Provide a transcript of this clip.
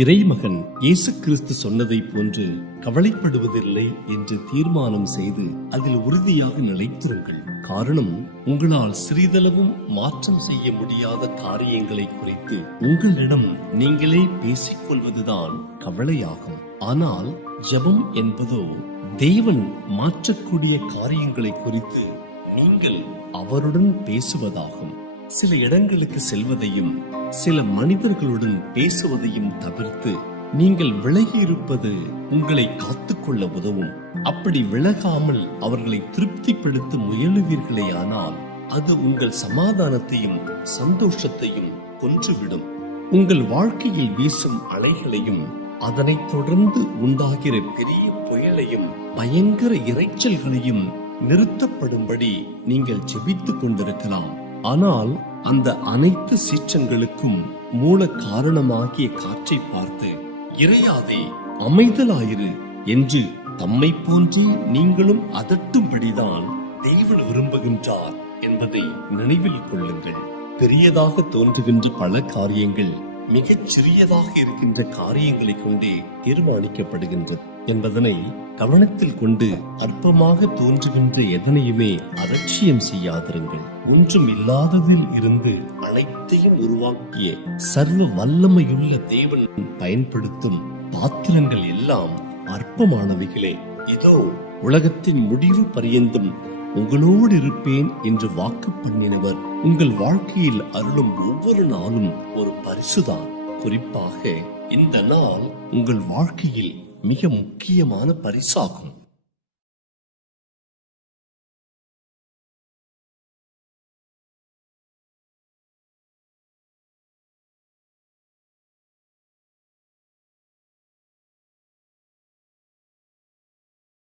இறைமகன் இயேசு கிறிஸ்து சொன்னதை போன்று கவலைப்படுவதில்லை என்று தீர்மானம் செய்து அதில் உறுதியாக நிலைத்திருங்கள். காரணம், உங்களால் சிறிதளவும் மாற்றம் செய்ய முடியாத காரியங்களை குறித்து உங்களிடம் நீங்களே பேசிக் கொள்வதுதான் கவலையாகும். ஆனால் ஜெபம் என்பதோ தேவன் மாற்றக்கூடிய காரியங்களை குறித்து நீங்கள் அவருடன் பேசுவதாகும். சில இடங்களுக்கு செல்வதையும் சில மனிதர்களுடன் பேசுவதையும் தவிர்த்து நீங்கள் விலகி இருப்பது உங்களை காத்துக்கொள்ள உதவும். அப்படி விலகாமல் அவர்களை திருப்திப்படுத்த முயலுவீர்களேயானால் அது உங்கள் சமாதானத்தையும் சந்தோஷத்தையும் கொன்றுவிடும். உங்கள் வாழ்க்கையில் வீசும் அலைகளையும் அதனைத் தொடர்ந்து உண்டாகிற பெரிய புயலையும் பயங்கர இரைச்சல்களையும் நிறுத்தப்படும்படி நீங்கள் ஜெபித்துக் கொண்டிருக்கலாம். ஆனால் அந்த அனைத்து சீற்றங்களுக்கும் மூல காரணமாகிய காற்றை பார்த்து இறையாதே, அமைதலாயிரு என்று தம்மை போன்றே நீங்களும் அதட்டும்படிதான் தேவன் விரும்புகின்றார் என்பதை நினைவில் கொள்ளுங்கள். பெரியதாக தோன்றுகின்ற பல காரியங்கள் மிகச் சிறியதாக இருக்கின்ற காரியங்களை கொண்டே தீர்மானிக்கப்படுகின்றது என்பதனை கவனத்தில் கொண்டு அற்பமாக தோன்றுகின்ற எதனையுமே அலட்சியம் செய்யாதிருங்கள். ஒன்றும் இல்லாததில் இருந்து அனைத்தையும் உருவாக்கிய சர்வ வல்லமையுள்ள தேவன் பயன்படுத்தும் பாத்திரங்கள் எல்லாம் அற்பமானவைகளே. இதோ உலகத்தின் முடிவு பரியந்தம் உங்களோடு இருப்பேன் என்று வாக்கு பண்ணினவர் உங்கள் வாழ்க்கையில் அருளும் ஒவ்வொரு நாளும் ஒரு பரிசுதான். குறிப்பாக இந்த நாள் உங்கள் வாழ்க்கையில் மிக முக்கியமான பரிசாகும்.